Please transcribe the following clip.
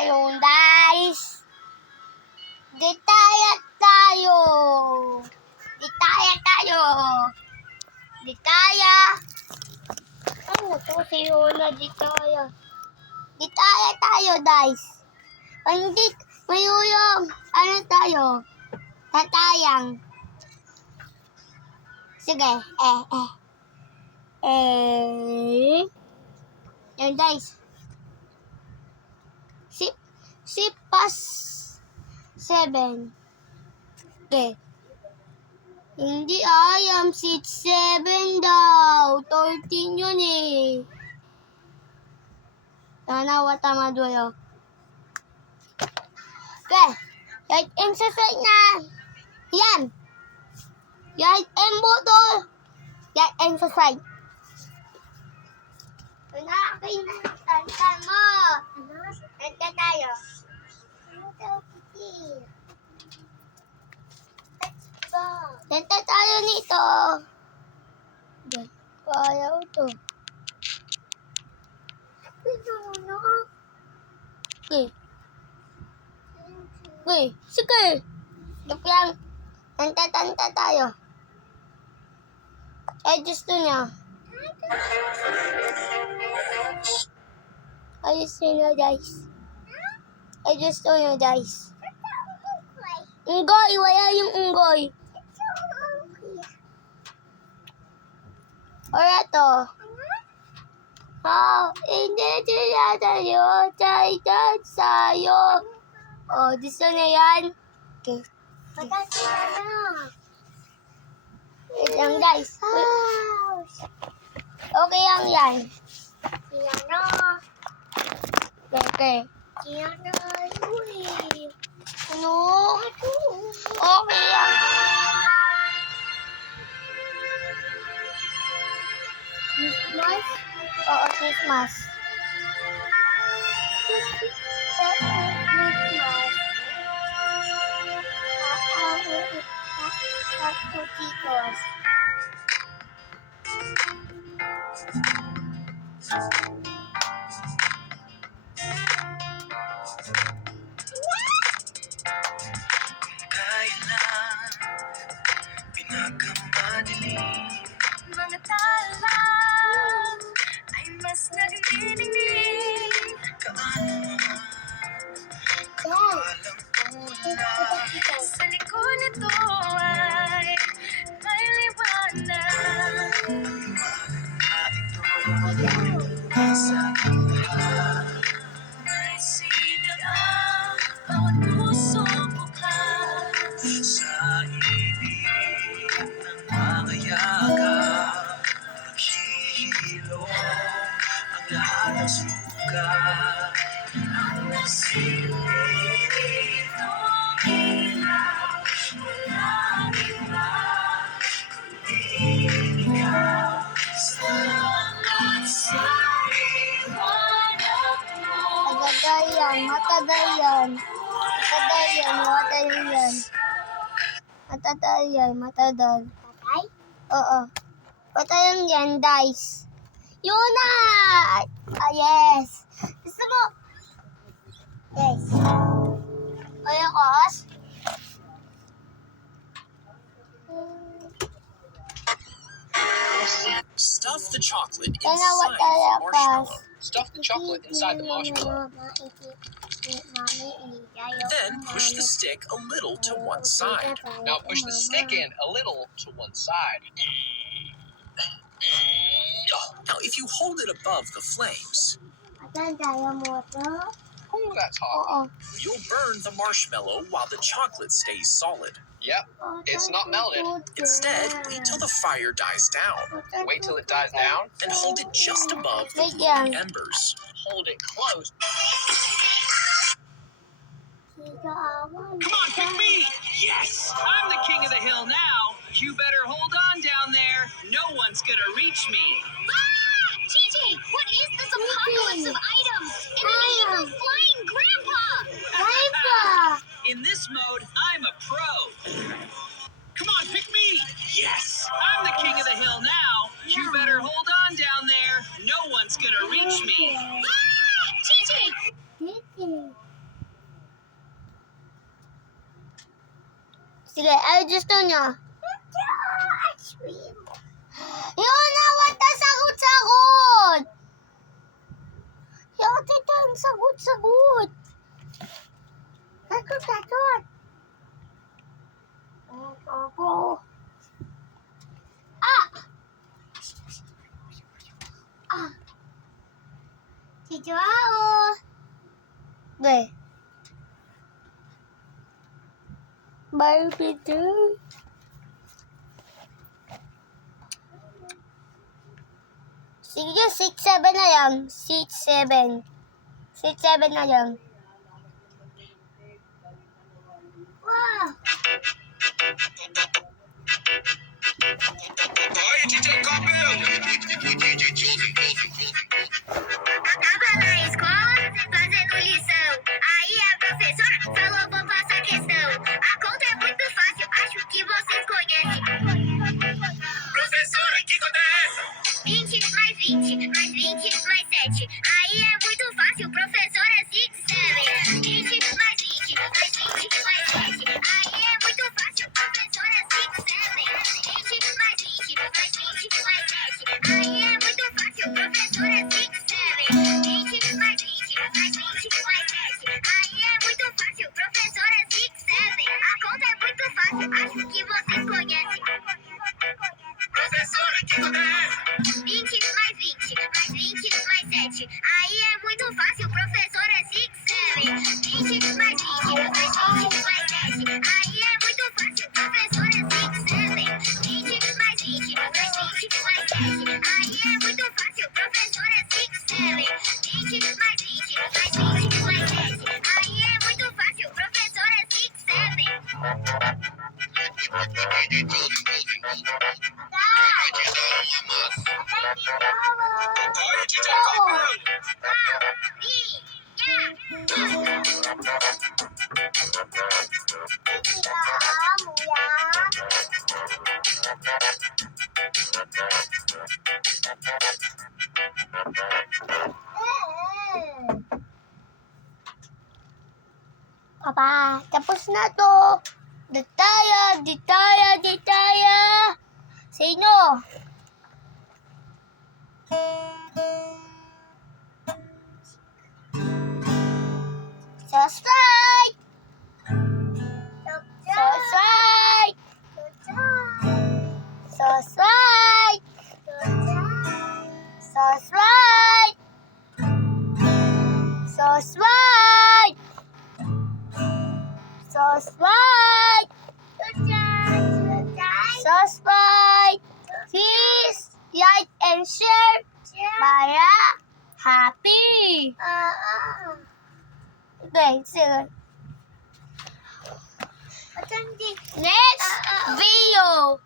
tayo, guys. Ditaya tayo. Ditaya tayo. Ditaya. Ano to si Yona, ditaya. Ditaya tayo, guys. Hindi, mayuyong. Ano tayo? Tatayang. Sige, Yan, guys. Si pas 7. Okay. Hindi ayam, 6-7 daw. 13 yun eh. Sana tama doyo. Okay. Right exercise na. Yan. Right and botol. Right exercise. Unakin na. Tantan mo. Tanta tayo. Tanta tayo nito. Kaya ito. Okay. Sige. Look lang. Tanta tayo. Gusto niya. Gusto niya, guys. Gusto niya, guys. Unggoy. Wala yung unggoy. Wala to. Hindi sila tayo. Sayo. Gusto niya yan. Okay. Wait lang, guys. Okay lang yan. Okay. Ano? Okay lang. Christmas? Oo, Christmas. Titos. Kailan pinakamadilim mga tala ay mas nagniningning kaano kapalang ulan sa likod nito ay may liwanag sa lahat may sigaw bawat puso bukas sa ibig ng mga yakap naghihilom ang lahat ng sugat ang nasilip itong ilaw walang iba kundi ikaw salamat sa liwanag mo Matadayan. Matadayan. Matadal. Patay? Oo. Patayan yan, guys. Yun na! Yes. Gusto mo? Yes. Ayokos? Stuff the chocolate Kaya inside the talapas. marshmallow. Stuff the chocolate inside the marshmallow. Then push the stick a little to one side. Now push the stick in a little to one side. Now if you hold it above the flames, Oh, that's hot. Oo. you'll burn the marshmallow while the chocolate stays solid. Yep, it's not melted. Instead, wait till the fire dies down Wait till it dies down. and hold it just above the Wait glowing lang. embers. Hold it close. Come on, pick me! Yes! I'm the king of the hill now. You better hold on down there. No one's gonna reach me. TJ, what is this apocalypse of items? And an evil flying grandpa! In this mode, I'm a pro. Come on, pick me! Yes! I'm the king of the hill now. You better hold on down there. No one's gonna reach me. TJ! Sige, ay gusto niyo. Ice cream. Yun na, wata sagot-sagot. Yung tito, ang sagot-sagot. Sagot-sagot. Si Joao. Be. Barbie too. Sige, 6-7 na lang. 6-7. 6-7 na lang. Wow. Oi, DJ Copel! Tava na escola fazendo lição. Aí a professora falou: vou passar questão. A conta é muito fácil, acho que vocês conhecem. Professora, que conta é essa? 20 mais 20, mais 20 mais 7. Aí é muito fácil, professora 6, 7. 20 mais 20, mais 20 mais 7. Aí é muito fácil, professora 6, 7. 20 mais 20, mais 20 mais 7. Aí é muito fácil, professora 6, 7. 20 mais 20, mais 20 mais 7. Aí é muito fácil, professora 6, 7. A conta é muito fácil, acho que vocês conhecem. Professora, que conta é essa? 20 mais 20, mais 20 mais 7. Aí é muito fácil, professora 6, 7. 20 mais 20, mais 20 mais 7. Aí é muito fácil, professora 6, 7. 20 mais 20, mais 20 mais 7. Aí é muito fácil, professora 6, 7. 20 mais 20, mais 20 mais 7. Aí é muito fácil, professora 6, 7. Oi, DJ Copel! Papa, tapos na to. Ditaya, ditaya, ditaya. Sino? Subscribe! Subscribe! Subscribe! Subscribe! Subscribe! Subscribe! Subscribe! Please like and share para happy. Okay, sige. Next video.